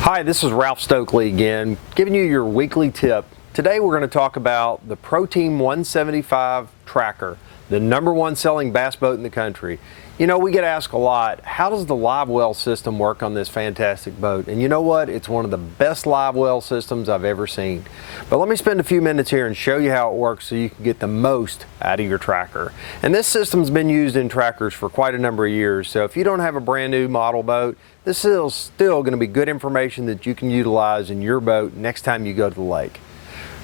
Hi, this is Ralph Stokley again, giving you your weekly tip. Today we're going to talk about the Pro Team 175 Tracker, the #1 selling bass boat in the country. You know, we get asked a lot, how does the Livewell system work on this fantastic boat? And you know what? It's one of the best Livewell systems I've ever seen. But let me spend a few minutes here and show you how it works so you can get the most out of your Tracker. And this system's been used in Trackers for quite a number of years, so if you don't have a brand new model boat, this is still going to be good information that you can utilize in your boat next time you go to the lake.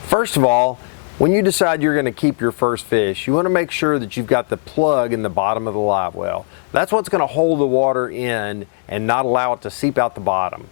First of all, when you decide you're going to keep your first fish, you want to make sure that you've got the plug in the bottom of the live well. That's what's going to hold the water in and not allow it to seep out the bottom.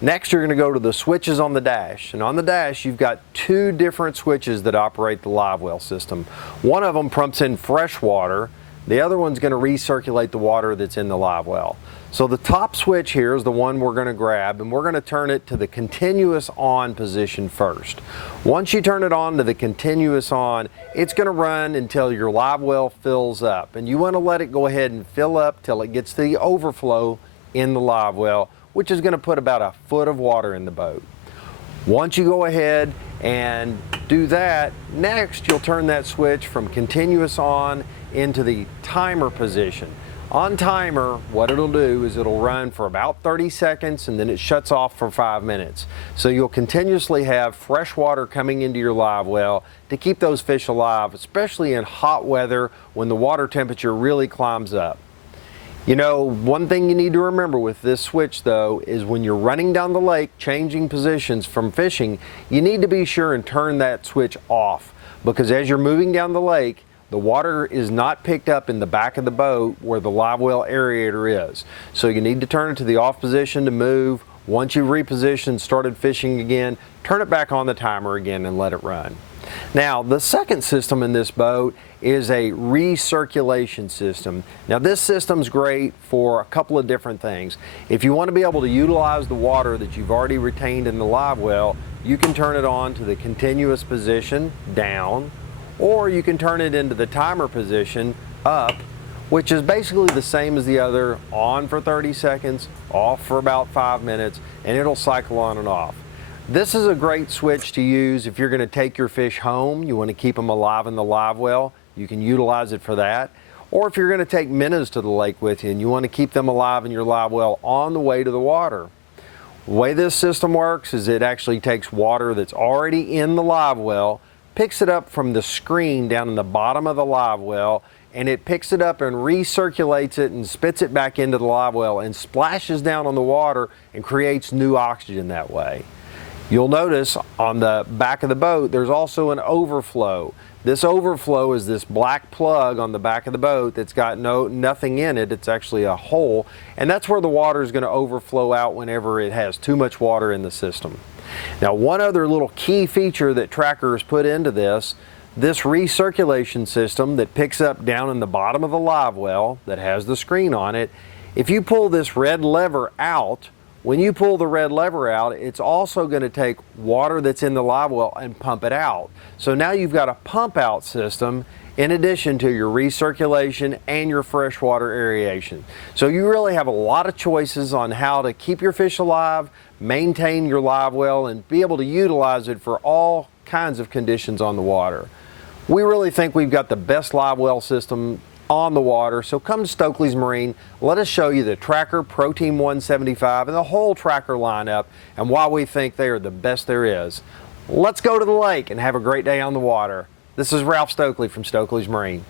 Next, you're going to go to the switches on the dash. And on the dash, you've got two different switches that operate the live well system. One of them pumps in fresh water. The other one's going to recirculate the water that's in the live well. So the top switch here is the one we're going to grab, and we're going to turn it to the continuous on position first. Once you turn it on to the continuous on, it's going to run until your live well fills up. And you want to let it go ahead and fill up till it gets to the overflow in the live well, which is going to put about a foot of water in the boat. Once you go ahead and do that, next you'll turn that switch from continuous on into the timer position. On timer, what it'll do is it'll run for about 30 seconds and then it shuts off for 5 minutes. So you'll continuously have fresh water coming into your live well to keep those fish alive, especially in hot weather when the water temperature really climbs up. You know, one thing you need to remember with this switch though is when you're running down the lake changing positions from fishing, you need to be sure and turn that switch off, because as you're moving down the lake, the water is not picked up in the back of the boat where the live well aerator is. So you need to turn it to the off position to move. Once you've repositioned, started fishing again, turn it back on the timer again and let it run. Now, the second system in this boat is a recirculation system. Now, this system's great for a couple of different things. If you want to be able to utilize the water that you've already retained in the live well, you can turn it on to the continuous position, down, or you can turn it into the timer position, up, which is basically the same as the other, on for 30 seconds, off for about 5 minutes, and it'll cycle on and off. This is a great switch to use if you're going to take your fish home, you want to keep them alive in the live well, you can utilize it for that. Or if you're going to take minnows to the lake with you and you want to keep them alive in your live well on the way to the water. The way this system works is it actually takes water that's already in the live well, picks it up from the screen down in the bottom of the live well, and it picks it up and recirculates it and spits it back into the live well and splashes down on the water and creates new oxygen that way. You'll notice on the back of the boat there's also an overflow. This overflow is this black plug on the back of the boat that's got nothing in it. It's actually a hole, and that's where the water is going to overflow out whenever it has too much water in the system. Now, one other little key feature that Tracker has put into this recirculation system that picks up down in the bottom of the live well that has the screen on it, if you pull this red lever out, when you pull the red lever out, it's also going to take water that's in the live well and pump it out. So now you've got a pump out system in addition to your recirculation and your freshwater aeration. So you really have a lot of choices on how to keep your fish alive, maintain your live well, and be able to utilize it for all kinds of conditions on the water. We really think we've got the best live well system on the water, so come to Stokley's Marine, let us show you the Tracker Pro Team 175 and the whole Tracker lineup and why we think they are the best there is. Let's go to the lake and have a great day on the water. This is Ralph Stokley from Stokley's Marine.